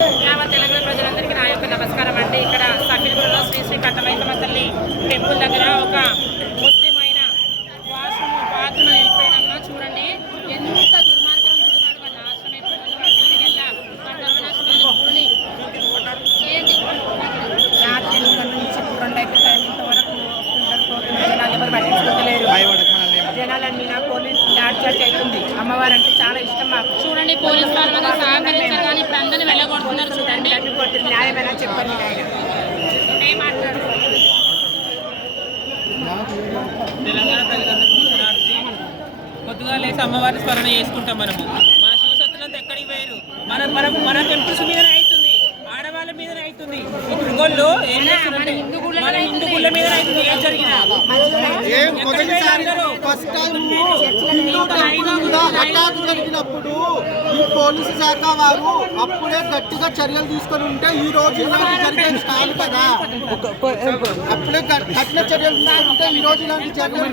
తెలంగాణ ప్రజలందరికీ నా యొక్క నమస్కారం అండి. ఇక్కడ సఫీల్గూడలో శ్రీ శ్రీ కట్టమైతమ్మ తల్లి టెంపుల్ దగ్గర ఒక ముస్లిం అయిన వాష్రూమ్ బాత్రూమ్ వెళ్ళిపోయినమ్మా చూడండి. ఎంత దుర్మార్గం దుర్మార్గం వాళ్ళ ఆశ్రమం వాళ్ళ. వెళ్ళా వాళ్ళ రాత్రి నుంచి రెండు అయితే టైం ఇంతవరకు వస్తుంటారు పోతున్నారు జనాలు ఎవరు పట్టించుకోలేరు జనాలన్నీ నా పోలీస్ అవుతుంది అమ్మవారు అంటే చాలా ఇష్టం మాకు. చూడండి పోలీస్ కానీ ఇప్పుడు పోతుంది న్యాయమైనా చెప్పండి. తెలంగాణ పొద్దుగా లేసి అమ్మవారి స్మరణ చేసుకుంటాం మనము. మన శివశక్తులంతా ఎక్కడికి పోయారు? మన మన మన టెంపుల్స్ మీదనే అవుతుంది. ఆడవాళ్ళ మీదనే అవుతుంది. ఏం చేస్తున్నారంటే మన హిందూ గుళ్ళ మీదనే అవుతుంది. ఏం జరిగినా అందరూ? అటాక్ జరిగినప్పుడు ఈ పోలీసు శాఖ వారు అప్పుడే గట్టిగా చర్యలు తీసుకొని ఉంటే ఈ రోజు ఇలాంటి జరిగేది కాదు. కదా అప్పుడే కఠిన చర్యలు తీసుకొని ఉంటే ఈ రోజు ఇలాంటి చర్యలు